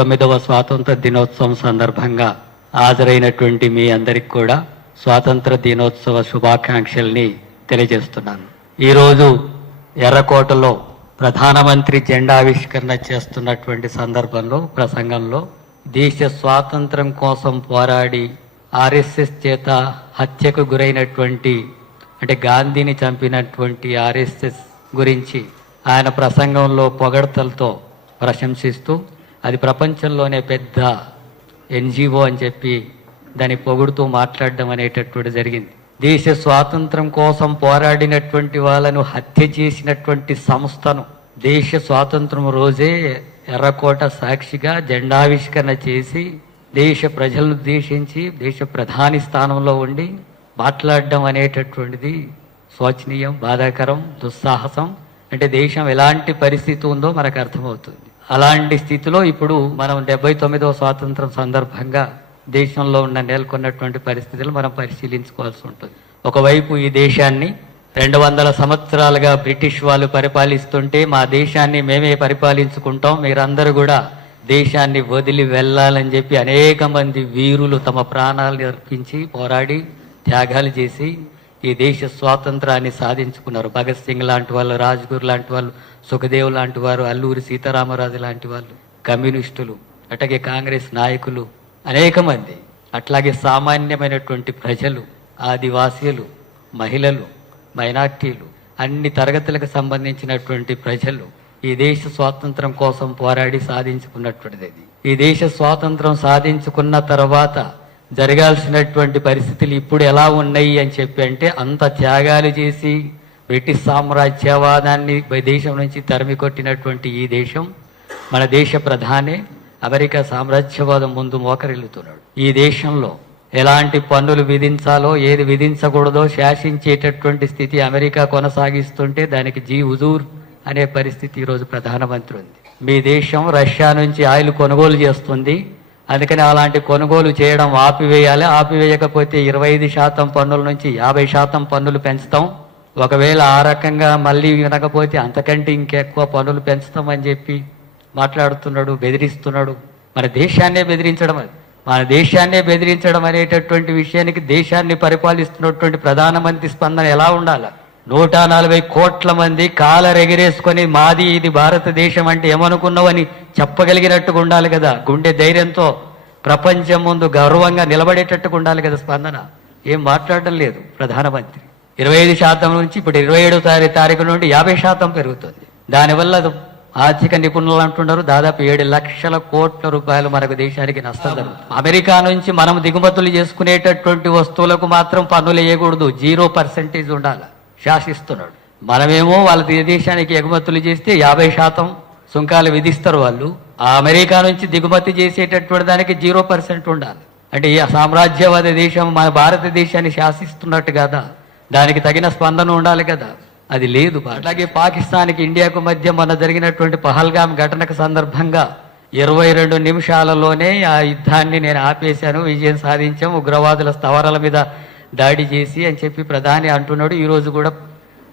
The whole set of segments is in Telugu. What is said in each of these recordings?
79వ స్వాతంత్ర దినోత్సవం సందర్భంగా హాజరైనటువంటి మీ అందరికి కూడా స్వాతంత్ర దినోత్సవ శుభాకాంక్షల్ని తెలియజేస్తున్నాను. ఈరోజు ఎర్రకోటలో ప్రధానమంత్రి జెండావిష్కరణ చేస్తున్నటువంటి సందర్భంలో ప్రసంగంలో దేశ స్వాతంత్రం కోసం పోరాడి ఆర్ఎస్ఎస్ చేత హత్యకు గురైనటువంటి అంటే గాంధీని చంపినటువంటి ఆర్ఎస్ఎస్ గురించి ఆయన ప్రసంగంలో పొగడ్తలతో ప్రశంసిస్తూ అది ప్రపంచంలోనే పెద్ద ఎన్జిఓ అని చెప్పి దాన్ని పొగుడుతూ మాట్లాడడం అనేటటువంటి జరిగింది. దేశ స్వాతంత్రం కోసం పోరాడినటువంటి వాళ్ళను హత్య చేసినటువంటి సంస్థను దేశ స్వాతంత్రం రోజే ఎర్రకోట సాక్షిగా జెండావిష్కరణ చేసి దేశ ప్రజలను ఉద్దేశించి దేశ ప్రధాని స్థానంలో ఉండి మాట్లాడడం అనేటటువంటిది శోచనీయం, బాధాకరం, దుస్సాహసం. అంటే దేశం ఎలాంటి పరిస్థితి ఉందో మనకు అర్థమవుతుంది. అలాంటి స్థితిలో ఇప్పుడు మనం 79వ స్వాతంత్రం సందర్భంగా దేశంలో ఉన్న నెలకొన్నటువంటి పరిస్థితులు మనం పరిశీలించుకోవాల్సి ఉంటుంది. ఒకవైపు ఈ దేశాన్ని 200 సంవత్సరాలుగా బ్రిటిష్ వాళ్ళు పరిపాలిస్తుంటే మా దేశాన్ని మేమే పరిపాలించుకుంటాం, మీరందరూ కూడా దేశాన్ని వదిలి వెళ్ళాలని చెప్పి అనేక మంది వీరులు తమ ప్రాణాలు అర్పించి పోరాడి త్యాగాలు చేసి ఈ దేశ స్వాతంత్రాన్ని సాధించుకున్నారు. భగత్ సింగ్ లాంటి వాళ్ళు, రాజ్గురు లాంటి వాళ్ళు, సుఖదేవ్ లాంటి వారు, అల్లూరి సీతారామరాజు లాంటి వాళ్ళు, కమ్యూనిస్టులు, అట్లాగే కాంగ్రెస్ నాయకులు అనేక మంది, అట్లాగే సామాన్యమైనటువంటి ప్రజలు, ఆదివాసీలు, మహిళలు, మైనార్టీలు, అన్ని తరగతులకు సంబంధించినటువంటి ప్రజలు ఈ దేశ స్వాతంత్రం కోసం పోరాడి సాధించుకున్నటువంటిది. ఈ దేశ స్వాతంత్రం సాధించుకున్న తర్వాత జరగాల్సినటువంటి పరిస్థితులు ఇప్పుడు ఎలా ఉన్నాయి అని చెప్పి అంటే అంత త్యాగాలు చేసి బ్రిటిష్ సామ్రాజ్యవాదాన్ని దేశం నుంచి తరిమి కొట్టినటువంటి ఈ దేశం, మన దేశ ప్రధాని అమెరికా సామ్రాజ్యవాదం ముందు మోకరిల్లుతున్నాడు. ఈ దేశంలో ఎలాంటి పన్నులు విధించాలో ఏది విధించకూడదో శాసించేటటువంటి స్థితి అమెరికా కొనసాగిస్తుంటే దానికి జీ హుజూర్ అనే పరిస్థితి ఈరోజు ప్రధానమంత్రి ఉంది. మీ దేశం రష్యా నుంచి ఆయిల్ కొనుగోలు చేస్తుంది, అందుకని అలాంటి కొనుగోలు చేయడం ఆపివేయాలి, ఆపివేయకపోతే 25% పన్నుల నుంచి 50% పన్నులు పెంచుతాం, ఒకవేళ ఆ రకంగా మళ్ళీ వినకపోతే అంతకంటే ఇంకెక్కువ పన్నులు పెంచుతామని చెప్పి మాట్లాడుతున్నాడు, బెదిరిస్తున్నాడు. మన దేశాన్నే బెదిరించడం, మన దేశాన్నే బెదిరించడం అనేటటువంటి విషయానికి దేశాన్ని పరిపాలిస్తున్నటువంటి ప్రధానమంత్రి స్పందన ఎలా ఉండాలి? 140 కోట్ల మంది కాలరెగిరేసుకొని మాది ఇది భారతదేశం అంటే ఏమనుకున్నావని చెప్పగలిగినట్టుగా ఉండాలి కదా. గుండె ధైర్యంతో ప్రపంచం ముందు గర్వంగా నిలబడేటట్టుగా ఉండాలి కదా స్పందన. ఏం మాట్లాడడం లేదు ప్రధానమంత్రి. 25% నుంచి ఇప్పుడు 27వ తారీఖు నుండి 50% పెరుగుతుంది. దానివల్ల ఆర్థిక నిపుణులు అంటున్నారు దాదాపు 7 లక్షల కోట్ల రూపాయలు మనకు దేశానికి నష్టం జరుగుతుంది. అమెరికా నుంచి మనం దిగుమతులు చేసుకునేటటువంటి వస్తువులకు మాత్రం పన్నులు వేయకూడదు, 0% ఉండాలి శాసిస్తున్నాడు. మనమేమో వాళ్ళ దేశానికి ఎగుమతులు చేస్తే 50% సుంకాలు విధిస్తారు వాళ్ళు. ఆ అమెరికా నుంచి దిగుమతి చేసేటటువంటి దానికి 0% ఉండాలి. అంటే ఈ సామ్రాజ్యవాద దేశం మన భారతదేశాన్ని శాసిస్తున్నట్టు కదా, దానికి తగిన స్పందన ఉండాలి కదా, అది లేదు. అట్లాగే పాకిస్తాన్కి ఇండియాకు మధ్య మొన్న జరిగినటువంటి పహల్గామ్ ఘటనకు సందర్భంగా 22 నిమిషాలలోనే ఆ యుద్ధాన్ని నేను ఆపేశాను, విజయం సాధించాం, ఉగ్రవాదుల స్థావరాల మీద దాడి చేసి అని చెప్పి ప్రధాని అంటున్నాడు. ఈరోజు కూడా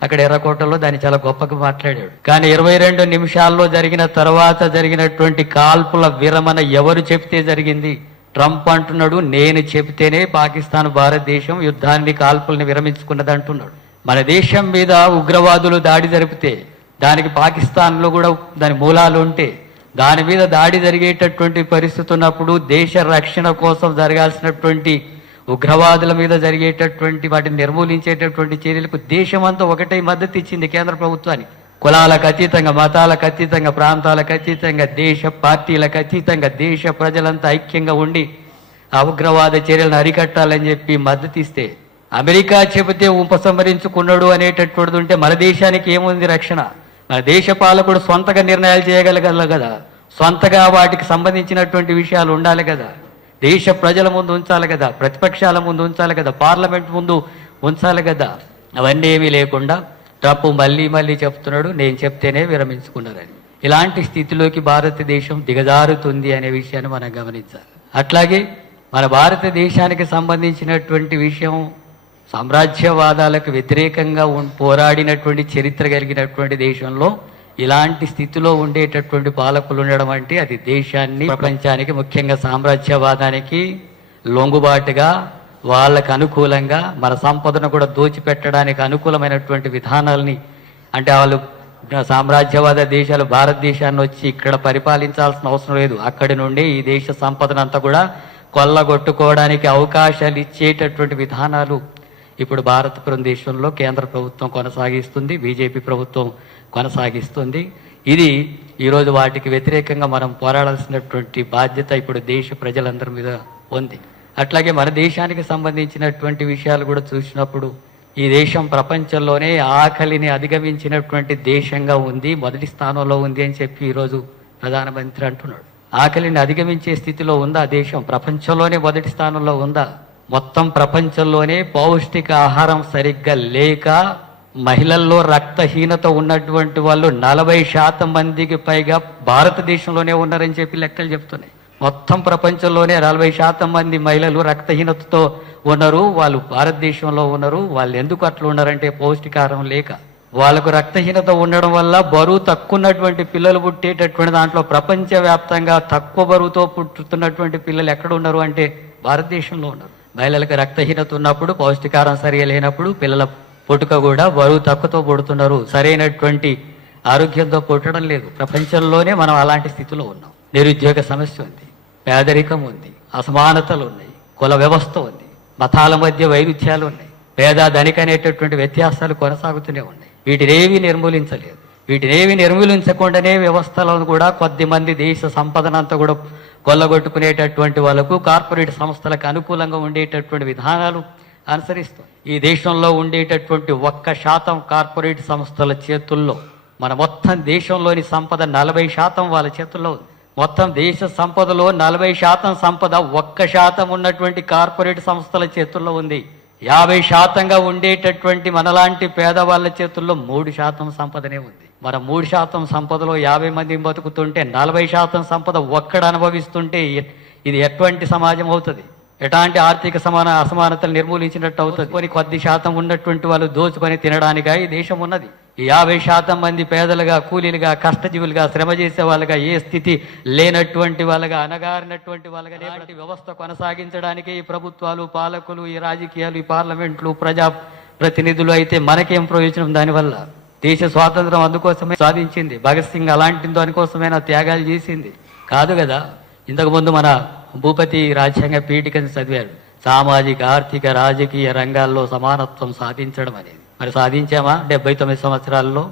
అక్కడ ఎర్రకోటలో దాన్ని చాలా గొప్పగా మాట్లాడాడు. కానీ 22 నిమిషాల్లో జరిగిన తర్వాత జరిగినటువంటి కాల్పుల విరమణ ఎవరు చెప్తే జరిగింది? ట్రంప్ అంటున్నాడు నేను చెప్తేనే పాకిస్తాన్ భారతదేశం యుద్ధాన్ని కాల్పుల్ని విరమించుకున్నది అంటున్నాడు. మన దేశం మీద ఉగ్రవాదులు దాడి జరిపితే దానికి పాకిస్తాన్లో కూడా దాని మూలాలు ఉంటే దాని మీద దాడి జరిగేటటువంటి పరిస్థితి ఉన్నప్పుడు దేశ రక్షణ కోసం జరగాల్సినటువంటి ఉగ్రవాదుల మీద జరిగేటటువంటి వాటిని నిర్మూలించేటటువంటి చర్యలకు దేశమంతా ఒకటే మద్దతు ఇచ్చింది కేంద్ర ప్రభుత్వానికి. కులాలకు అతీతంగా, మతాలకు అతీతంగా, ప్రాంతాలకు అతీతంగా, దేశ పార్టీలకు అతీతంగా దేశ ప్రజలంతా ఐక్యంగా ఉండి ఆ ఉగ్రవాద చర్యలను అరికట్టాలని చెప్పి మద్దతు ఇస్తే అమెరికా చెబితే ఉపసంహరించుకున్నాడు అనేటటువంటిది ఉంటే మన దేశానికి ఏముంది రక్షణ? మన దేశ పాలకుడు సొంతగా నిర్ణయాలు చేయగలగల కదా, సొంతగా వాటికి సంబంధించినటువంటి విషయాలు ఉండాలి కదా, దేశ ప్రజల ముందు ఉంచాలి కదా, ప్రతిపక్షాల ముందు ఉంచాలి కదా, పార్లమెంట్ ముందు ఉంచాలి కదా. అవన్నీ ఏమీ లేకుండా ట్రంప్ మళ్ళీ చెప్తున్నాడు నేను చెప్తేనే విరమించుకున్నారని. ఇలాంటి స్థితిలోకి భారతదేశం దిగజారుతుంది అనే విషయాన్ని మనం గమనించాలి. అట్లాగే మన భారతదేశానికి సంబంధించినటువంటి విషయం సామ్రాజ్యవాదాలకు వ్యతిరేకంగా పోరాడినటువంటి చరిత్ర కలిగినటువంటి దేశంలో ఇలాంటి స్థితిలో ఉండేటటువంటి పాలకులు ఉండడం అంటే అది దేశాన్ని, ప్రపంచానికి, ముఖ్యంగా సామ్రాజ్యవాదానికి లొంగుబాటుగా, వాళ్ళకు అనుకూలంగా, మన సంపదను కూడా దోచిపెట్టడానికి అనుకూలమైనటువంటి విధానాల్ని, అంటే వాళ్ళు సామ్రాజ్యవాద దేశాలు భారతదేశాన్ని వచ్చి ఇక్కడ పరిపాలించాల్సిన అవసరం లేదు, అక్కడి నుండి ఈ దేశ సంపదనంతా కూడా కొల్లగొట్టుకోవడానికి అవకాశాలు ఇచ్చేటటువంటి విధానాలు ఇప్పుడు భారత దేశంలో కేంద్ర ప్రభుత్వం కొనసాగిస్తుంది, బీజేపీ ప్రభుత్వం కొనసాగిస్తుంది. ఇది ఈరోజు వాటికి వ్యతిరేకంగా మనం పోరాడాల్సినటువంటి బాధ్యత ఇప్పుడు దేశ ప్రజలందరి మీద ఉంది. అట్లాగే మన దేశానికి సంబంధించినటువంటి విషయాలు కూడా చూసినప్పుడు ఈ దేశం ప్రపంచంలోనే ఆకలిని అధిగమించినటువంటి దేశంగా ఉంది, మొదటి స్థానంలో ఉంది అని చెప్పి ఈరోజు ప్రధానమంత్రి అంటున్నాడు. ఆకలిని అధిగమించే స్థితిలో ఉందా దేశం? ప్రపంచంలోనే మొదటి స్థానంలో ఉందా? మొత్తం ప్రపంచంలోనే పౌష్టిక ఆహారం సరిగ్గా లేక మహిళల్లో రక్తహీనత ఉన్నటువంటి వాళ్ళు 40% మందికి పైగా భారతదేశంలోనే ఉన్నారని చెప్పి లెక్కలు చెప్తున్నాయి. మొత్తం ప్రపంచంలోనే 40% మంది మహిళలు రక్తహీనతతో ఉన్నారు, వాళ్ళు భారతదేశంలో ఉన్నారు. వాళ్ళు ఎందుకు అట్లా ఉన్నారంటే పౌష్టికాహారం లేక. వాళ్ళకు రక్తహీనత ఉండడం వల్ల బరువు తక్కువ ఉన్నటువంటి పిల్లలు పుట్టేటటువంటి దాంట్లో ప్రపంచవ్యాప్తంగా తక్కువ బరువుతో పుట్టుతున్నటువంటి పిల్లలు ఎక్కడ ఉన్నారు అంటే భారతదేశంలో ఉన్నారు. మహిళలకు రక్తహీనత ఉన్నప్పుడు, పౌష్టికాహారం సరిగా లేనప్పుడు పిల్లల పుట్టుక కూడా బరువు తక్కువతో పుడుతున్నారు, సరైనటువంటి ఆరోగ్యంతో పుట్టడం లేదు. ప్రపంచంలోనే మనం అలాంటి స్థితిలో ఉన్నాం. నిరుద్యోగ సమస్య ఉంది, పేదరికం ఉంది, అసమానతలు ఉన్నాయి, కుల వ్యవస్థ ఉంది, మతాల మధ్య వైరుధ్యాలు ఉన్నాయి, పేద ధనిక అనేటటువంటి వ్యత్యాసాలు కొనసాగుతూనే ఉన్నాయి. వీటినేవి నిర్మూలించలేదు. వీటినేవి నిర్మూలించకుండానే వ్యవస్థలో కూడా కొద్దిమంది దేశ సంపదనంతా కూడా కొల్లగొట్టుకునేటటువంటి వాళ్ళకు, కార్పొరేట్ సంస్థలకు అనుకూలంగా ఉండేటటువంటి విధానాలు అనుసరిస్తాం. ఈ దేశంలో ఉండేటటువంటి 1% కార్పొరేట్ సంస్థల చేతుల్లో, మన మొత్తం దేశంలోని సంపద 40% వాళ్ళ చేతుల్లో ఉంది. మొత్తం దేశ సంపదలో 40% సంపద 1% ఉన్నటువంటి కార్పొరేట్ సంస్థల చేతుల్లో ఉంది. 50%గా ఉండేటటువంటి మనలాంటి పేదవాళ్ళ చేతుల్లో 3% సంపదనే ఉంది. మన 3% సంపదలో 50 మంది బతుకుతుంటే 40% సంపద ఒక్కడ అనుభవిస్తుంటే ఇది ఎటువంటి సమాజం అవుతుంది? ఎలాంటి ఆర్థిక అసమానతలు నిర్మూలించినట్టు అవుతుంది? కొద్ది శాతం ఉన్నటువంటి వాళ్ళు దోచుకొని తినడానిగా ఈ దేశం ఉన్నది. ఈ 50% మంది పేదలుగా, కూలీలుగా, కష్టజీవులుగా, శ్రమ చేసే వాళ్ళగా, ఏ స్థితి లేనటువంటి వాళ్ళగా, అనగారినటువంటి వాళ్ళగా ఇలాంటి వ్యవస్థ కొనసాగించడానికి ఈ ప్రభుత్వాలు, పాలకులు, ఈ రాజకీయాలు, ఈ పార్లమెంట్లు, ప్రజా ప్రతినిధులు అయితే మనకేం ప్రయోజనం దానివల్ల? దేశ స్వాతంత్రం అందుకోసమే సాధించింది. భగత్ సింగ్ అలాంటి దానికోసమైనా త్యాగాలు చేసింది కాదు కదా. ఇంతకుముందు మన భూపతి రాజ్యాంగ పీఠికను చదివారు. సామాజిక, ఆర్థిక, రాజకీయ రంగాల్లో సమానత్వం సాధించడం అనేది. మరి సాధించామా? 79 సంవత్సరాల్లో.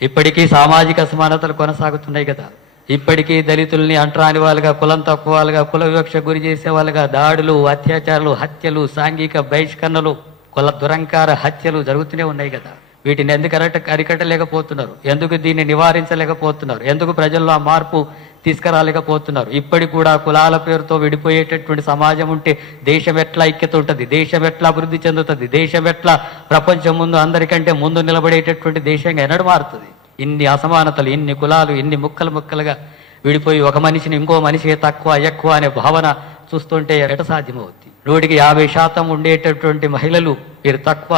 ఇప్పటికీ సామాజిక అసమానతలు కొనసాగుతున్నాయి కదా. ఇప్పటికీ దళితుల్ని అంటరాని వాళ్ళుగా, కులం తక్కువ వాళ్ళుగా, కుల వివక్ష గురి చేసే వాళ్ళుగా దాడులు, అత్యాచారాలు, హత్యలు, సాంఘిక బహిష్కరణలు, కుల దురంకార హత్యలు జరుగుతూనే ఉన్నాయి కదా. వీటిని ఎందుకు అరికట్టలేకపోతున్నారు? ఎందుకు దీన్ని నివారించలేకపోతున్నారు? ఎందుకు ప్రజల్లో ఆ మార్పు తీసుకురాలేకపోతున్నారు? ఇప్పటికి కూడా కులాల పేరుతో విడిపోయేటటువంటి సమాజం ఉంటే దేశం ఎట్లా ఐక్యత ఉంటుంది? దేశం ఎట్లా అభివృద్ధి చెందుతుంది? దేశం ఎట్లా ప్రపంచం ముందు అందరికంటే ముందు నిలబడేటటువంటి దేశంగా ఎన్నడు మారుతుంది? ఇన్ని అసమానతలు, ఇన్ని కులాలు, ఇన్ని ముక్కలుగా విడిపోయి ఒక మనిషిని ఇంకో మనిషి తక్కువ ఎక్కువ అనే భావన చూస్తుంటే ఎట సాధ్యమవుతుంది? 100% ఉండేటటువంటి మహిళలు మీరు తక్కువ,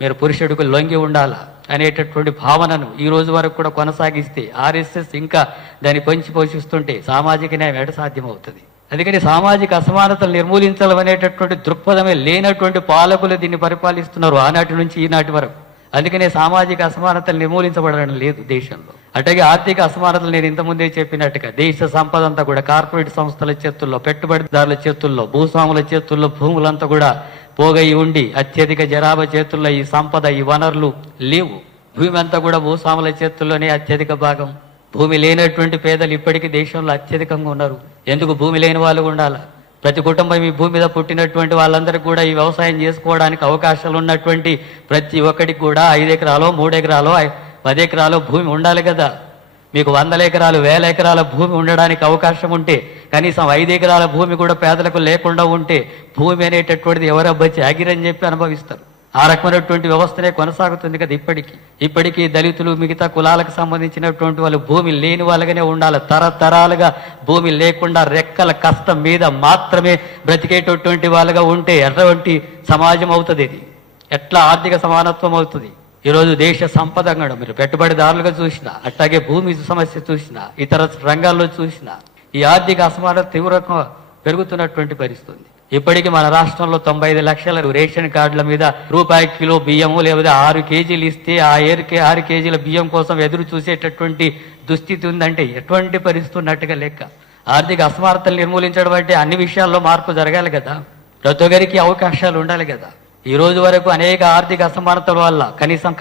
మీరు పురుషుడికి లొంగి ఉండాలా అనేటటువంటి భావనను ఈ రోజు వరకు కూడా కొనసాగిస్తే, ఆర్ఎస్ఎస్ ఇంకా దాన్ని పెంచి పోషిస్తుంటే సామాజిక న్యాయం ఎట సాధ్యమవుతుంది? అందుకని సామాజిక అసమానతలు నిర్మూలించాలనేటటువంటి దృక్పథమే లేనటువంటి పాలకులు దీన్ని పరిపాలిస్తున్నారు ఆనాటి నుంచి ఈనాటి వరకు. అందుకనే సామాజిక అసమానతలు నిర్మూలించబడడం లేదు దేశంలో. అట్లాగే ఆర్థిక అసమానతలు నేను ఇంతకుముందే చెప్పినట్టుగా దేశ సంపద అంతా కూడా కార్పొరేట్ సంస్థల చేతుల్లో, పెట్టుబడిదారుల చేతుల్లో, భూస్వాముల చేతుల్లో భూములంతా కూడా పోగై ఉండి అత్యధిక జనాభా చేతుల్లో ఈ సంపద, ఈ వనరులు లేవు. భూమి అంతా కూడా భూస్వాముల చేతుల్లోనే అత్యధిక భాగం. భూమి లేనటువంటి పేదలు ఇప్పటికీ దేశంలో అత్యధికంగా ఉన్నారు. ఎందుకు భూమి లేని వాళ్ళు ఉండాలా? ప్రతి కుటుంబం ఈ భూమి మీద పుట్టినటువంటి వాళ్ళందరికీ కూడా ఈ వ్యవసాయం చేసుకోవడానికి అవకాశాలు ఉన్నటువంటి ప్రతి ఒక్కడికి కూడా 5 ఎకరాలో, 3 ఎకరాలో, 10 ఎకరాలో భూమి ఉండాలి కదా. మీకు 100 ఎకరాలు, 1000 ఎకరాల భూమి ఉండడానికి అవకాశం ఉంటే, కనీసం 5 ఎకరాల భూమి కూడా పేదలకు లేకుండా ఉంటే భూమి అనేటటువంటిది ఎవరబ్బచ్చి ఆగిరని చెప్పి అనుభవిస్తారు. ఆ రకమైనటువంటి వ్యవస్థనే కొనసాగుతుంది కదా ఇప్పటికీ దళితులు, మిగతా కులాలకు సంబంధించినటువంటి వాళ్ళు భూమి లేని వాళ్ళగానే ఉండాలి. తరతరాలుగా భూమి లేకుండా రెక్కల కష్టం మీద మాత్రమే బ్రతికేటటువంటి వాళ్ళగా ఉంటే ఎటువంటి సమాజం అవుతుంది? ఇది ఎట్లా ఆర్థిక సమానత్వం అవుతుంది? ఈరోజు దేశ సంపద కూడా మీరు పెట్టుబడిదారులుగా చూసినా, అట్లాగే భూమి సమస్య చూసినా, ఇతర రంగాల్లో చూసినా ఈ ఆర్థిక అసమానత తీవ్రంగా పెరుగుతున్నటువంటి పరిస్థితి. ఇప్పటికీ మన రాష్ట్రంలో 95 లక్షల రేషన్ కార్డుల మీద రూపాయి కిలో బియ్యము లేదా 6 కేజీలు ఇస్తే ఆ 6 కేజీల బియ్యం కోసం ఎదురు చూసేటటువంటి దుస్థితి ఉందంటే ఎటువంటి పరిస్థితి ఉన్నట్టుగా లెక్క. ఆర్థిక అసమానతలు నిర్మూలించడం అంటే అన్ని విషయాల్లో మార్పు జరగాలి కదా, ప్రతి ఒక్కరికి అవకాశాలు ఉండాలి కదా. ఈ రోజు వరకు అనేక ఆర్థిక అసమానతల వల్ల కనీసం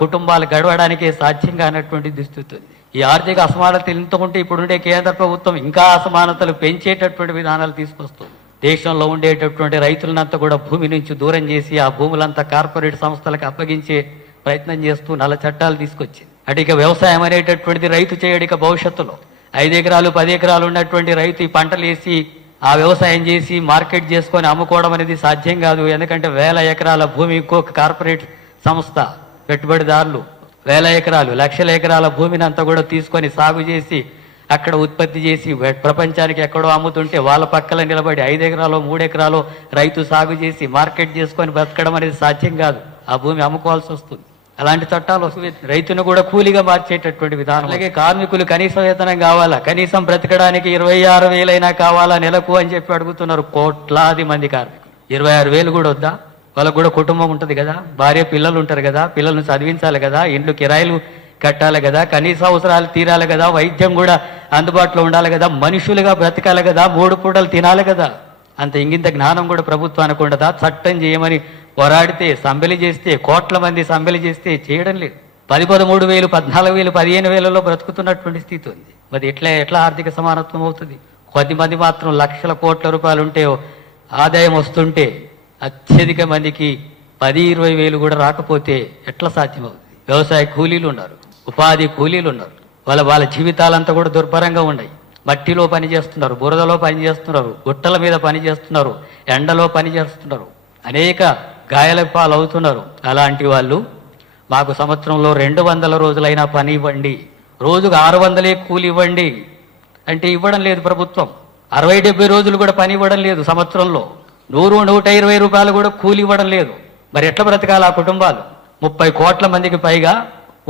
కుటుంబాలు గడవడానికే సాధ్యం కానటువంటి దుస్థితి ఉంది. ఈ ఆర్థిక అసమానతలు ఇంత ఉంటే ఇప్పుడుండే కేంద్ర ప్రభుత్వం ఇంకా అసమానతలు పెంచేటటువంటి విధానాలు తీసుకొస్తుంది. దేశంలో ఉండేటటువంటి రైతులనంతా కూడా భూమి నుంచి దూరం చేసి ఆ భూములంతా కార్పొరేట్ సంస్థలకు అప్పగించే ప్రయత్నం చేస్తూ నల్ల చట్టాలు తీసుకొచ్చింది. అటు వ్యవసాయం అనేటటువంటిది రైతు చేయడిక భవిష్యత్తులో 5 ఎకరాలు 10 ఎకరాలు ఉన్నటువంటి రైతు ఈ పంటలు వేసి ఆ వ్యవసాయం చేసి మార్కెట్ చేసుకొని అమ్ముకోవడం అనేది సాధ్యం కాదు. ఎందుకంటే 1000 ఎకరాల భూమి ఇంకొక కార్పొరేట్ సంస్థ పెట్టుబడిదారులు 1000 ఎకరాలు 1,00,000 ఎకరాల భూమిని అంతా కూడా తీసుకొని సాగు చేసి అక్కడ ఉత్పత్తి చేసి ప్రపంచానికి ఎక్కడో అమ్ముతుంటే వాళ్ళ పక్కన నిలబడి 5 ఎకరాలు 3 ఎకరాలు రైతు సాగు చేసి మార్కెట్ చేసుకొని బతకడం అనేది సాధ్యం కాదు. ఆ భూమి అమ్ముకోవాల్సి వస్తుంది. అలాంటి చట్టాలు రైతును కూడా కూలీగా మార్చేటటువంటి విధానం. అలాగే కార్మికులు కనీస వేతనం కావాలా, కనీసం బ్రతకడానికి 26,000 కావాలా నెలకు అని చెప్పి అడుగుతున్నారు కోట్లాది మంది కార్మికులు. 26,000 కూడా వద్దా? వాళ్ళకు కూడా కుటుంబం ఉంటుంది కదా, భార్య పిల్లలు ఉంటారు కదా, పిల్లల్ని చదివించాలి కదా, ఇండ్లు కిరాయిలు కట్టాలి కదా, కనీస అవసరాలు తీరాలి కదా, వైద్యం కూడా అందుబాటులో ఉండాలి కదా, మనుషులుగా బ్రతకాలి కదా, 3 పూటలు తినాలి కదా. అంత ఇంగింత జ్ఞానం కూడా ప్రభుత్వానికి ఉండదా? చట్టం చేయమని పోరాడితే సంబలి చేస్తే కోట్ల మంది సంబలి చేస్తే చేయడం లేదు. 13,000 14,000 15,000లో బ్రతుకుతున్నటువంటి స్థితి ఉంది. మరి ఎట్లా ఆర్థిక సమానత్వం అవుతుంది? కొద్దిమంది మాత్రం లక్షల కోట్ల రూపాయలు ఉంటే ఆదాయం వస్తుంటే అత్యధిక మందికి 10-20,000 కూడా రాకపోతే ఎట్లా సాధ్యమవుతుంది? వ్యవసాయ కూలీలు ఉన్నారు, ఉపాధి కూలీలు ఉన్నారు, వాళ్ళ జీవితాలంతా కూడా దుర్భరంగా ఉన్నాయి. మట్టిలో పని చేస్తున్నారు, బురదలో పని చేస్తున్నారు, గుట్టల మీద పని చేస్తున్నారు, ఎండలో పని చేస్తున్నారు, అనేక గాయాల పాలు అవుతున్నారు. అలాంటి వాళ్ళు మాకు సంవత్సరంలో 200 రోజులైనా పని ఇవ్వండి, రోజుకు 600 కూలి ఇవ్వండి అంటే ఇవ్వడం లేదు ప్రభుత్వం. 60-70 రోజులు కూడా పని ఇవ్వడం లేదు. సంవత్సరంలో 100-120 రూపాయలు కూడా కూలి ఇవ్వడం లేదు. మరి ఎట్లా బ్రతకాలి ఆ కుటుంబాలు? 30 కోట్ల మందికి పైగా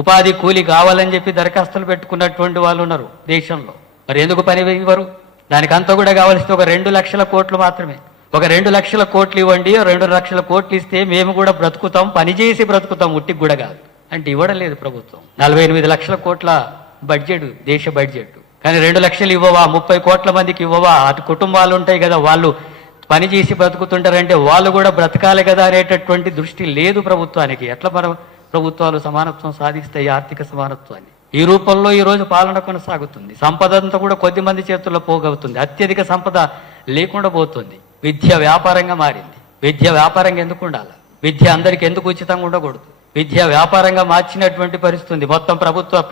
ఉపాధి కూలి కావాలని చెప్పి దరఖాస్తులు పెట్టుకున్నటువంటి వాళ్ళు ఉన్నారు దేశంలో. మరి ఎందుకు పని ఇవ్వరు? దానికంతా కూడా కావాల్సింది ఒక 2 లక్షల కోట్లు మాత్రమే. ఒక 2 లక్షల కోట్లు ఇవ్వండి, 2 లక్షల కోట్లు ఇస్తే మేము కూడా బ్రతుకుతాం, పనిచేసి బ్రతుకుతాం, ఉట్టికి కూడా కాదు అంటే ఇవ్వడం లేదు ప్రభుత్వం. 48 లక్షల కోట్ల బడ్జెట్, దేశ బడ్జెట్, కానీ 2 లక్షలు ఇవ్వవా? 30 కోట్ల మందికి ఇవ్వవా? అటు కుటుంబాలు ఉంటాయి కదా, వాళ్ళు పని చేసి బ్రతుకుతుంటారంటే వాళ్ళు కూడా బ్రతకాలి కదా అనేటటువంటి దృష్టి లేదు ప్రభుత్వానికి. ఎట్లా మన ప్రభుత్వాలు సమానత్వం సాధిస్తాయి ఆర్థిక సమానత్వాన్ని? ఈ రూపంలో ఈ రోజు పాలన కొనసాగుతుంది. సంపద అంతా కూడా కొద్ది మంది చేతుల్లో పోగవుతుంది. అత్యధిక సంపద లేకుండా పోతుంది. విద్య వ్యాపారంగా మారింది. విద్య వ్యాపారంగా ఎందుకు ఉండాలి? విద్య అందరికి ఎందుకు ఉచితంగా ఉండకూడదు? విద్య వ్యాపారంగా మార్చినటువంటి పరిస్థితి. మొత్తం ప్రభుత్వ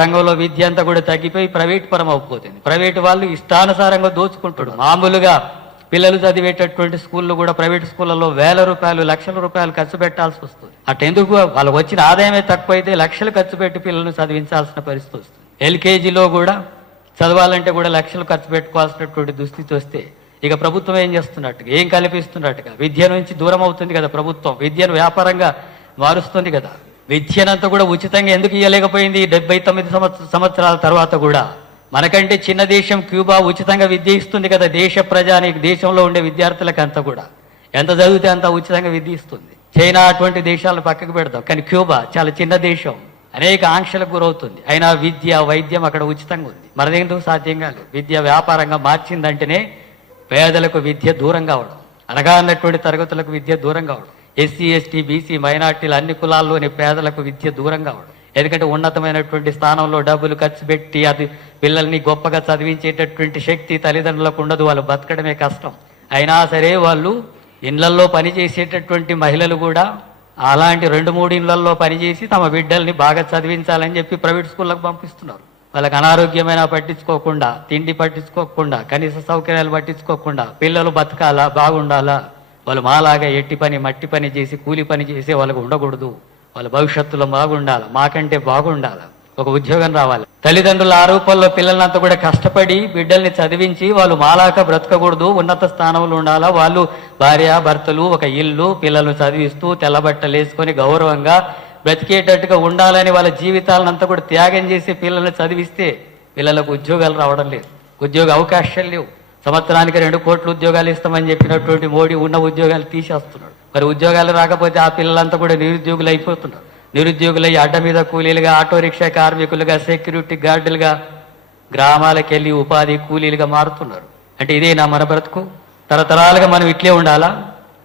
రంగంలో విద్య అంతా కూడా తగ్గిపోయి ప్రైవేట్ పరం అయిపోతుంది. ప్రైవేట్ వాళ్ళు ఇష్టానుసారంగా దోచుకుంటాడు. మామూలుగా పిల్లలు చదివేటటువంటి స్కూళ్ళు కూడా ప్రైవేట్ స్కూళ్ళలో 1,000 రూపాయలు 1,00,000 రూపాయలు ఖర్చు పెట్టాల్సి వస్తుంది. అటెందుకు? వాళ్ళకి వచ్చిన ఆదాయమే తక్కువైతే లక్షలు ఖర్చు పెట్టి పిల్లలను చదివించాల్సిన పరిస్థితి వస్తుంది. ఎల్కేజీలో కూడా చదవాలంటే కూడా లక్షలు ఖర్చు పెట్టుకోవాల్సినటువంటి దుస్థితి వస్తే ఇక ప్రభుత్వం ఏం చేస్తున్నట్టుగా, ఏం కల్పిస్తున్నట్టుగా? విద్య నుంచి దూరం అవుతుంది కదా ప్రభుత్వం, విద్యను వ్యాపారంగా మారుస్తుంది కదా. విద్యనంతా కూడా ఉచితంగా ఎందుకు ఇవ్వలేకపోయింది? 79 సంవత్సరాల తర్వాత కూడా మనకంటే చిన్న దేశం క్యూబా ఉచితంగా విద్య ఇస్తుంది కదా దేశంలో ఉండే విద్యార్థులకు అంతా కూడా ఎంత చదివితే అంత ఉచితంగా విద్య ఇస్తుంది. చైనా అటువంటి దేశాలను పక్కకు పెడతాం, కానీ క్యూబా చాలా చిన్న దేశం, అనేక ఆంక్షలకు గురవుతుంది. అయినా విద్య వైద్యం అక్కడ ఉచితంగా ఉంది. మనదేందుకు సాధ్యం కాదు? విద్య వ్యాపారంగా మార్చిందంటేనే పేదలకు విద్య దూరం కావడం, అనగా అన్నటువంటి తరగతులకు విద్య దూరం కావడం, ఎస్సీ ఎస్టీ బీసీ మైనార్టీలు అన్ని కులాల్లోని పేదలకు విద్య దూరం కావడం. ఎందుకంటే ఉన్నతమైనటువంటి స్థానంలో డబ్బులు ఖర్చు పెట్టి అది పిల్లల్ని గొప్పగా చదివించేటటువంటి శక్తి తల్లిదండ్రులకు ఉండదు. వాళ్ళు బతకడమే కష్టం. అయినా సరే వాళ్ళు ఇళ్లల్లో పనిచేసేటటువంటి మహిళలు కూడా అలాంటి 2-3 ఇళ్లల్లో పనిచేసి తమ బిడ్డల్ని బాగా చదివించాలని చెప్పి ప్రైవేట్ స్కూళ్ళకు పంపిస్తున్నారు. వాళ్ళకి అనారోగ్యమైన పట్టించుకోకుండా, తిండి పట్టించుకోకుండా, కనీస సౌకర్యాలు పట్టించుకోకుండా పిల్లలు బతకాలా, బాగుండాలా, వాళ్ళు మాలాగా ఎట్టి పని మట్టి పని చేసి కూలి పని చేసే వాళ్ళకు ఉండకూడదు. వాళ్ళ భవిష్యత్తులో బాగుండాలి, మాకంటే బాగుండాలి, ఒక ఉద్యోగం రావాలి. తల్లిదండ్రుల ఆరోపణలో పిల్లలంతా కూడా కష్టపడి బిడ్డల్ని చదివించి వాళ్ళు మాలాక బ్రతకకూడదు, ఉన్నత స్థానంలో ఉండాలా. వాళ్ళు భార్య భర్తలు ఒక ఇల్లు, పిల్లలు చదివిస్తూ తెల్లబట్టలు వేసుకొని గౌరవంగా బ్రతికేటట్టుగా ఉండాలని వాళ్ళ జీవితాలను అంతా కూడా త్యాగం చేసి పిల్లల్ని చదివిస్తే పిల్లలకు ఉద్యోగాలు రావడం లేదు, ఉద్యోగ అవకాశాలు లేవు. సంవత్సరానికి 2 కోట్ల ఉద్యోగాలు ఇస్తామని చెప్పినటువంటి మోడీ ఉన్న ఉద్యోగాలు తీసేస్తున్నాడు. మరి ఉద్యోగాలు రాకపోతే ఆ పిల్లలంతా కూడా నిరుద్యోగులు అయిపోతున్నారు. నిరుద్యోగులై అడ్డ మీద కూలీలుగా, ఆటో రిక్షా కార్మికులుగా, సెక్యూరిటీ గార్డులుగా గ్రామాలకు వెళ్ళి ఉపాధి కూలీలుగా మారుతున్నారు. అంటే ఇదేనా మన బ్రతుకు? తరతరాలుగా మనం ఇట్లే ఉండాలా?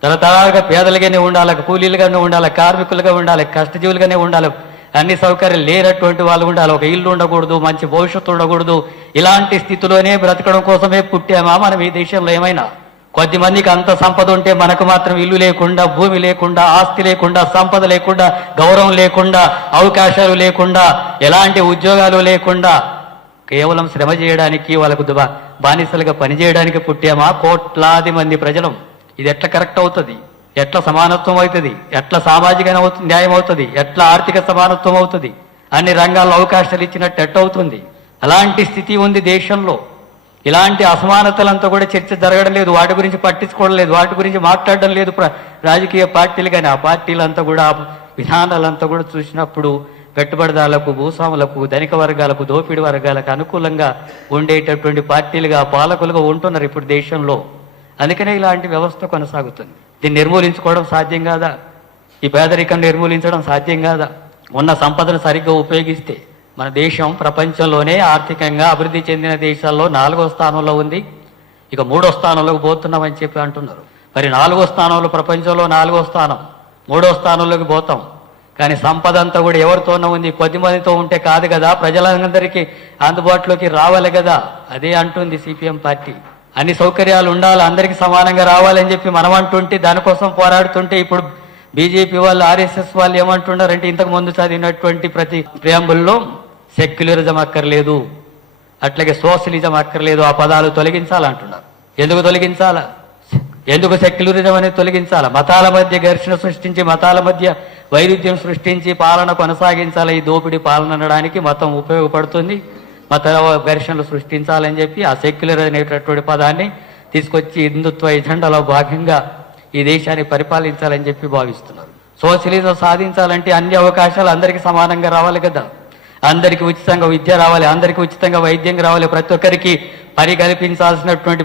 తరతరాలుగా పేదలుగానే ఉండాలి, కూలీలుగానే ఉండాలి, కార్మికులుగా ఉండాలి, కష్టజీవులుగానే ఉండాలి, అన్ని సౌకర్యాలు లేనటువంటి వాళ్ళు ఉండాలి, ఒక ఇల్లు ఉండకూడదు, మంచి భవిష్యత్తు ఉండకూడదు. ఇలాంటి స్థితిలోనే బ్రతకడం కోసమే పుట్టామా మనం ఈ దేశంలో? ఏమైనా కొద్ది మందికి అంత సంపద ఉంటే మనకు మాత్రం ఇల్లు లేకుండా, భూమి లేకుండా, ఆస్తి లేకుండా, సంపద లేకుండా, గౌరవం లేకుండా, అవకాశాలు లేకుండా, ఎలాంటి ఉద్యోగాలు లేకుండా కేవలం శ్రమ చేయడానికి, వాళ్ళకు బానిసలుగా పనిచేయడానికి పుట్టామా కోట్లాది మంది ప్రజలం? ఇది ఎట్లా కరెక్ట్ అవుతుంది? ఎట్లా సమానత్వం అవుతుంది? ఎట్లా సామాజిక న్యాయం అవుతుంది? ఎట్లా ఆర్థిక సమానత్వం అవుతుంది? అన్ని రంగాల్లో అవకాశాలు ఇచ్చినట్టు ఎట్టవుతుంది? అలాంటి స్థితి ఉంది దేశంలో. ఇలాంటి అసమానతలంతా కూడా చర్చ జరగడం లేదు, వాటి గురించి పట్టించుకోవడం లేదు, వాటి గురించి మాట్లాడడం లేదు రాజకీయ పార్టీలు. కానీ ఆ పార్టీలంతా కూడా విధానాలంతా కూడా చూసినప్పుడు పెట్టుబడిదారులకు, భూస్వాములకు, ధనిక వర్గాలకు, దోపిడి వర్గాలకు అనుకూలంగా ఉండేటటువంటి పార్టీలుగా, పాలకులుగా ఉంటున్నారు ఇప్పుడు దేశంలో. అందుకనే ఇలాంటి వ్యవస్థ కొనసాగుతుంది. దీన్ని నిర్మూలించుకోవడం సాధ్యం కాదా? ఈ పేదరికం నిర్మూలించడం సాధ్యం కాదా? ఉన్న సంపదను సరిగ్గా ఉపయోగిస్తే మన దేశం ప్రపంచంలోనే ఆర్థికంగా అభివృద్ధి చెందిన దేశాల్లో 4వ స్థానంలో ఉంది. ఇక 3వ స్థానంలోకి పోతున్నామని చెప్పి అంటున్నారు. మరి 4వ స్థానంలో, ప్రపంచంలో 4వ స్థానం, 3వ స్థానంలోకి పోతాం. కానీ సంపద అంతా కూడా ఎవరితోనో ఉంది, కొద్ది మందితో ఉంటే కాదు కదా, ప్రజలందరికీ అందుబాటులోకి రావాలి కదా. అదే అంటుంది సిపిఎం పార్టీ. అన్ని సౌకర్యాలు ఉండాలి, అందరికీ సమానంగా రావాలని చెప్పి మనం అంటుంటే, దానికోసం పోరాడుతుంటే, ఇప్పుడు బీజేపీ వాళ్ళు, ఆర్ఎస్ఎస్ వాళ్ళు ఏమంటున్నారంటే, ఇంతకు ముందు చదివినటువంటి ప్రతి ప్రియాంబుల్లో సెక్యులరిజం అక్కర్లేదు, అట్లాగే సోషలిజం అక్కర్లేదు, ఆ పదాలు తొలగించాలంటున్నారు. ఎందుకు తొలగించాలా? ఎందుకు సెక్యులరిజం అనేది తొలగించాలా? మతాల మధ్య ఘర్షణ సృష్టించి, మతాల మధ్య వైరుధ్యం సృష్టించి పాలన కొనసాగించాలి. ఈ దోపిడీ పాలన అనడానికి మతం ఉపయోగపడుతుంది. మత ఘర్షణలు సృష్టించాలని చెప్పి ఆ సెక్యులర్ అనేటటువంటి పదాన్ని తీసుకొచ్చి హిందుత్వ ఎజెండాలో భాగంగా ఈ దేశాన్ని పరిపాలించాలని చెప్పి భావిస్తున్నారు. సోషలిజం సాధించాలంటే అన్ని అవకాశాలు అందరికీ సమానంగా రావాలి కదా. అందరికీ ఉచితంగా విద్య రావాలి, అందరికీ ఉచితంగా వైద్యం రావాలి, ప్రతి ఒక్కరికి పని కల్పించాల్సినటువంటి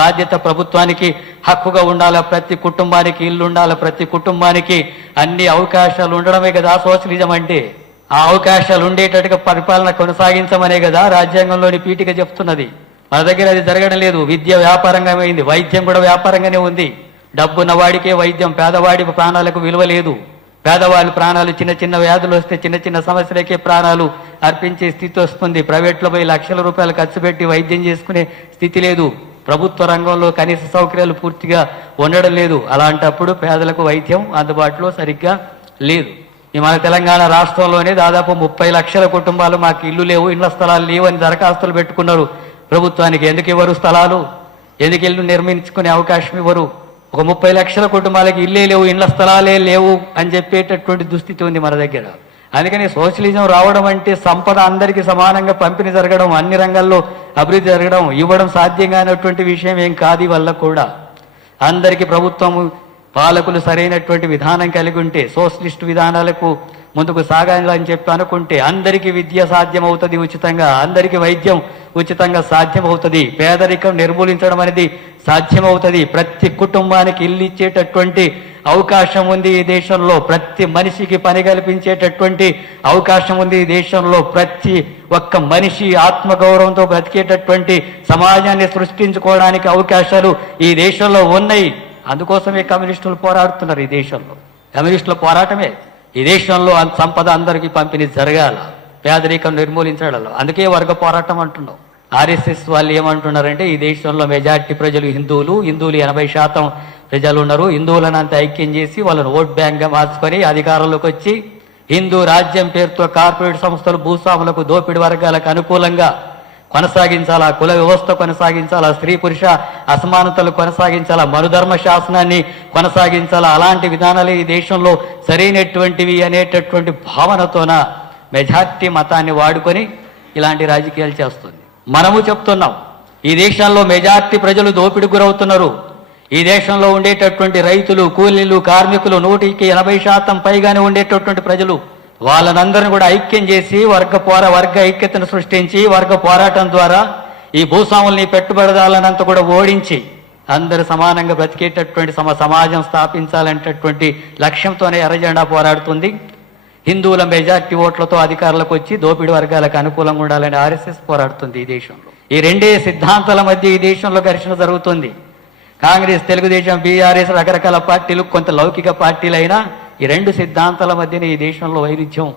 బాధ్యత ప్రభుత్వానికి హక్కుగా ఉండాలి, ప్రతి కుటుంబానికి ఇల్లు ఉండాలి, ప్రతి కుటుంబానికి అన్ని అవకాశాలు ఉండడమే కదా సోషలిజం అంటే. ఆ అవకాశాలు ఉండేటట్టుగా పరిపాలన కొనసాగించమనే కదా రాజ్యాంగంలోని పీఠిక చెప్తున్నది. మన దగ్గర అది జరగడం లేదు. విద్య వ్యాపారంగా అయింది, వైద్యం కూడా వ్యాపారంగానే ఉంది. డబ్బున్నవాడికే వైద్యం, పేదవాడి ప్రాణాలకు విలువ లేదు. పేదవాళ్ళ ప్రాణాలు, చిన్న చిన్న వ్యాధులు వస్తే చిన్న చిన్న సమస్యలకే ప్రాణాలు అర్పించే స్థితి వస్తుంది. ప్రైవేట్లో పోయి లక్షల రూపాయలు ఖర్చు పెట్టి వైద్యం చేసుకునే స్థితి లేదు. ప్రభుత్వ రంగంలో కనీస సౌకర్యాలు పూర్తిగా ఉండడం లేదు. అలాంటప్పుడు పేదలకు వైద్యం అందుబాటులో సరిగ్గా లేదు. ఈ మన తెలంగాణ రాష్ట్రంలోనే దాదాపు 30 లక్షల కుటుంబాలు మాకు ఇల్లు లేవు, ఇళ్ల స్థలాలు లేవు అని దరఖాస్తులు పెట్టుకున్నారు ప్రభుత్వానికి. ఎందుకు ఇవ్వరు స్థలాలు? ఎందుకు ఇల్లు నిర్మించుకునే అవకాశం ఇవ్వరు? ఒక 30 లక్షల కుటుంబాలకి ఇల్లే లేవు, ఇళ్ల స్థలాలే లేవు అని చెప్పేటటువంటి దుస్థితి ఉంది మన దగ్గర. అందుకని సోషలిజం రావడం అంటే సంపద అందరికీ సమానంగా పంపిణీ జరగడం, అన్ని రంగాల్లో అభివృద్ధి జరగడం, ఇవ్వడం సాధ్యం కానటువంటి విషయం ఏం కాదు వల్ల కూడా. అందరికీ ప్రభుత్వం, పాలకులు సరైనటువంటి విధానం కలిగి ఉంటే, సోషలిస్ట్ విధానాలకు ముందుకు సాగాలని చెప్పి అనుకుంటే అందరికీ విద్య సాధ్యమవుతుంది ఉచితంగా, అందరికీ వైద్యం ఉచితంగా సాధ్యమవుతుంది, పేదరికం నిర్మూలించడం అనేది సాధ్యమవుతుంది, ప్రతి కుటుంబానికి ఇల్లు ఇచ్చేటటువంటి అవకాశం ఉంది ఈ దేశంలో, ప్రతి మనిషికి పని కల్పించేటటువంటి అవకాశం ఉంది ఈ దేశంలో, ప్రతి ఒక్క మనిషి ఆత్మగౌరవంతో బ్రతికేటటువంటి సమాజాన్ని సృష్టించుకోవడానికి అవకాశాలు ఈ దేశంలో ఉన్నాయి. అందుకోసమే కమ్యూనిస్టులు పోరాడుతున్నారు ఈ దేశంలో. కమ్యూనిస్టుల పోరాటమే ఈ దేశంలో సంపద అందరికీ పంపిణీ జరగాల, పేదరికం నిర్మూలించడాలి. అందుకే వర్గ పోరాటం అంటున్నాం. ఆర్ఎస్ఎస్ వాళ్ళు ఏమంటున్నారంటే, ఈ దేశంలో మెజార్టీ ప్రజలు హిందువులు 80% ప్రజలు ఉన్నారు. హిందువులను అంతా ఐక్యం చేసి వాళ్ళని ఓట్ బ్యాంక్ గా మార్చుకొని అధికారంలోకి వచ్చి హిందూ రాజ్యం పేరుతో కార్పొరేట్ సంస్థలు భూస్వాములకు, దోపిడి వర్గాలకు అనుకూలంగా కొనసాగించాలా, కుల వ్యవస్థ కొనసాగించాలా, స్త్రీ పురుష అసమానతలు కొనసాగించాలా, మనుధర్మ శాసనాన్ని కొనసాగించాలా, అలాంటి విధానాలు ఈ దేశంలో సరైనటువంటివి అనేటటువంటి భావనతోన మెజార్టీ మతాన్ని వాడుకొని ఇలాంటి రాజకీయాలు చేస్తుంది. మనము చెప్తున్నాం, ఈ దేశంలో మెజార్టీ ప్రజలు దోపిడికి గురవుతున్నారు. ఈ దేశంలో ఉండేటటువంటి రైతులు, కూలీలు, కార్మికులు 180% పైగానే ఉండేటటువంటి ప్రజలు వాళ్ళనందరినీ కూడా ఐక్యం చేసి వర్గ ఐక్యతను సృష్టించి వర్గ పోరాటం ద్వారా ఈ భూస్వాముల్ని పెట్టుబడిదారులనంతా కూడా ఓడించి అందరు సమానంగా బ్రతికేటటువంటి సమాజం స్థాపించాలనేటటువంటి లక్ష్యంతోనే ఎర్రజెండా పోరాడుతుంది. హిందువుల మెజార్టీ ఓట్లతో అధికారులకు వచ్చి దోపిడీ వర్గాలకు అనుకూలంగా ఉండాలని ఆర్ఎస్ఎస్ పోరాడుతుంది ఈ దేశంలో. ఈ రెండే సిద్ధాంతాల మధ్య ఈ దేశంలో ఘర్షణ జరుగుతుంది. కాంగ్రెస్, తెలుగుదేశం, బీఆర్ఎస్ రకరకాల పార్టీలు, కొంత లౌకిక పార్టీలైనా ఈ రెండు సిద్ధాంతాల మధ్యనే ఈ దేశంలో వైరుధ్యం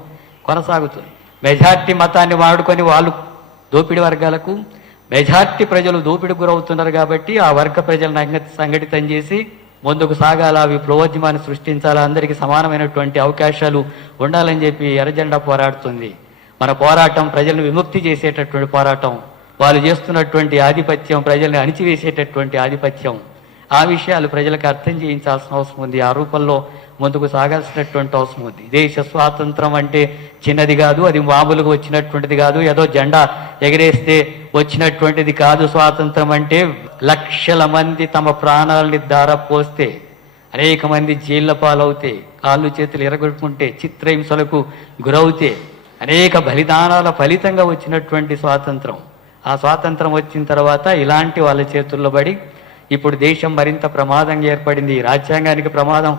కొనసాగుతుంది. మెజార్టీ మతాన్ని వాడుకొని వాళ్ళు దోపిడీ వర్గాలకు, మెజార్టీ ప్రజలు దోపిడీకి గురవుతున్నారు కాబట్టి ఆ వర్గ ప్రజలను సంఘటితం చేసి ముందుకు సాగాల, విప్లవోద్యమాన్ని సృష్టించాలా, అందరికీ సమానమైనటువంటి అవకాశాలు ఉండాలని చెప్పి ఎర్రజెండా పోరాడుతుంది. మన పోరాటం ప్రజలను విముక్తి చేసేటటువంటి పోరాటం, వాళ్ళు చేస్తున్నటువంటి ఆధిపత్యం, ప్రజల్ని అణిచివేసేటటువంటి ఆధిపత్యం, ఆ విషయాలు ప్రజలకు అర్థం చేయించాల్సిన అవసరం ఉంది. ఆ రూపంలో ముందుకు సాగాల్సినటువంటి అవసరం ఉంది. దేశ స్వాతంత్రం అంటే చిన్నది కాదు, అది మామూలుగా వచ్చినటువంటిది కాదు, ఏదో జెండా ఎగరేస్తే వచ్చినటువంటిది కాదు. స్వాతంత్రం అంటే లక్షల మంది తమ ప్రాణాలని ధారపోస్తే, అనేక మంది జైళ్ల పాలవుతే, కాళ్ళు చేతులు ఎరగొట్టుకుంటే, చిత్రహింసలకు గురవుతే, అనేక బలిదానాల ఫలితంగా వచ్చినటువంటి స్వాతంత్రం. ఆ స్వాతంత్రం వచ్చిన తర్వాత ఇలాంటి వాళ్ళ చేతుల్లో పడి ఇప్పుడు దేశం మరింత ప్రమాదంగా ఏర్పడింది. రాజ్యాంగానికి ప్రమాదం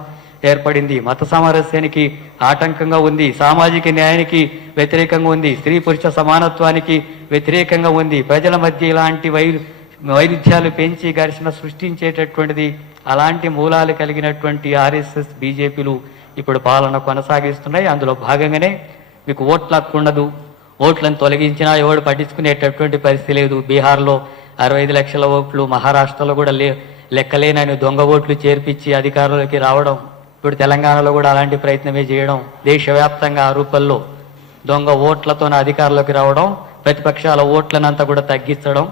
ఏర్పడింది, మత సామరస్యానికి ఆటంకంగా ఉంది, సామాజిక న్యాయానికి వ్యతిరేకంగా ఉంది, స్త్రీ పురుష సమానత్వానికి వ్యతిరేకంగా ఉంది. ప్రజల మధ్య ఇలాంటి వైరుధ్యాలు పెంచి ఘర్షణ సృష్టించేటటువంటిది. అలాంటి మూలాలు కలిగినటువంటి ఆర్ఎస్ఎస్, బీజేపీలు ఇప్పుడు పాలన కొనసాగిస్తున్నాయి. అందులో భాగంగానే మీకు ఓట్ల హక్కు ఉండదు, ఓట్లను తొలగించినా ఎవడు పట్టించుకునేటటువంటి పరిస్థితి లేదు. బీహార్లో 65 లక్షల ఓట్లు, మహారాష్ట్రలో కూడా లెక్కలేనని దొంగ ఓట్లు చేర్పించి అధికారంలోకి రావడం, ఇప్పుడు తెలంగాణలో కూడా అలాంటి ప్రయత్నమే చేయడం, దేశవ్యాప్తంగా ఆ రూపంలో దొంగ ఓట్లతో అధికారంలోకి రావడం, ప్రతిపక్షాల ఓట్లనంతా కూడా తగ్గించడం,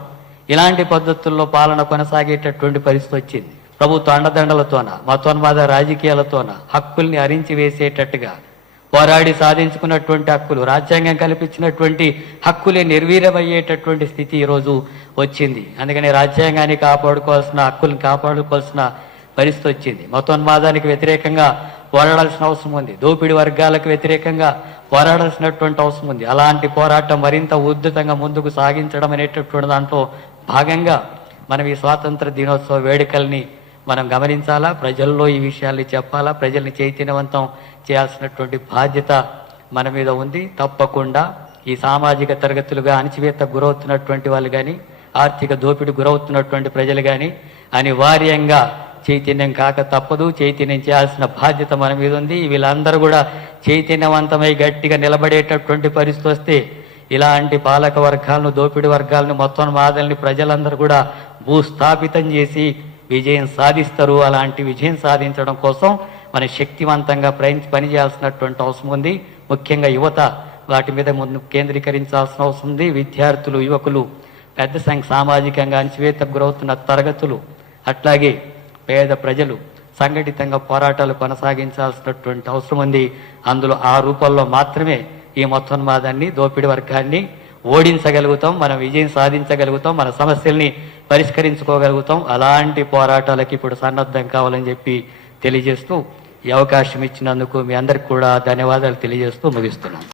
ఇలాంటి పద్ధతుల్లో పాలన కొనసాగేటటువంటి పరిస్థితి వచ్చింది. ప్రభుత్వ అండదండలతోన, మతోన్మాద రాజకీయాలతోన హక్కుల్ని హరించి వేసేటట్టుగా పోరాడి సాధించుకున్నటువంటి హక్కులు, రాజ్యాంగం కల్పించినటువంటి హక్కులే నిర్వీర్యమయ్యేటటువంటి స్థితి ఈరోజు వచ్చింది. అందుకని రాజ్యాంగాన్ని కాపాడుకోవాల్సిన, హక్కుల్ని కాపాడుకోవాల్సిన పరిస్థితి వచ్చింది. మతోన్మాదానికి వ్యతిరేకంగా పోరాడాల్సిన అవసరం ఉంది, దోపిడీ వర్గాలకు వ్యతిరేకంగా పోరాడాల్సినటువంటి అవసరం ఉంది. అలాంటి పోరాటం మరింత ఉద్ధృతంగా ముందుకు సాగించడం అనేటటువంటి దాంట్లో భాగంగా మనం ఈ స్వాతంత్ర దినోత్సవ వేడుకల్ని మనం గమనించాలా, ప్రజల్లో ఈ విషయాల్ని చెప్పాలా, ప్రజల్ని చైతన్యవంతం చేయాల్సినటువంటి బాధ్యత మన మీద ఉంది. తప్పకుండా ఈ సామాజిక తరగతులుగా అణచివేత గురవుతున్నటువంటి వాళ్ళు కానీ, ఆర్థిక దోపిడీ గురవుతున్నటువంటి ప్రజలు కానీ అనివార్యంగా చైతన్యం కాక తప్పదు. చైతన్యం చేయాల్సిన బాధ్యత మన మీద ఉంది. వీళ్ళందరూ కూడా చైతన్యవంతమై గట్టిగా నిలబడేటటువంటి పరిస్థితి వస్తే ఇలాంటి పాలక వర్గాలను, దోపిడీ వర్గాలను, మొత్తం మాదల్ని ప్రజలందరూ కూడా భూస్థాపితం చేసి విజయం సాధిస్తారు. అలాంటి విజయం సాధించడం కోసం మన శక్తివంతంగా పనిచేయాల్సినటువంటి అవసరం ఉంది. ముఖ్యంగా యువత వాటి మీద ముందు కేంద్రీకరించాల్సిన అవసరం ఉంది. విద్యార్థులు, యువకులు, పెద్ద సంఖ్య సామాజికంగా అణచివేతకు గురవుతున్న తరగతులు, అట్లాగే పేద ప్రజలు సంఘటితంగా పోరాటాలు కొనసాగించాల్సినటువంటి అవసరం ఉంది. అందులో ఆ రూపంలో మాత్రమే ఈ మొత్తోన్మాదాన్ని, దోపిడీ వర్గాన్ని ఓడించగలుగుతాం, మనం విజయం సాధించగలుగుతాం, మన సమస్యల్ని పరిష్కరించుకోగలుగుతాం. అలాంటి పోరాటాలకు ఇప్పుడు సన్నద్ధం కావాలని చెప్పి తెలియజేస్తూ, ఈ అవకాశం ఇచ్చినందుకు మీ అందరికి కూడా ధన్యవాదాలు తెలియజేస్తూ ముగిస్తున్నాం.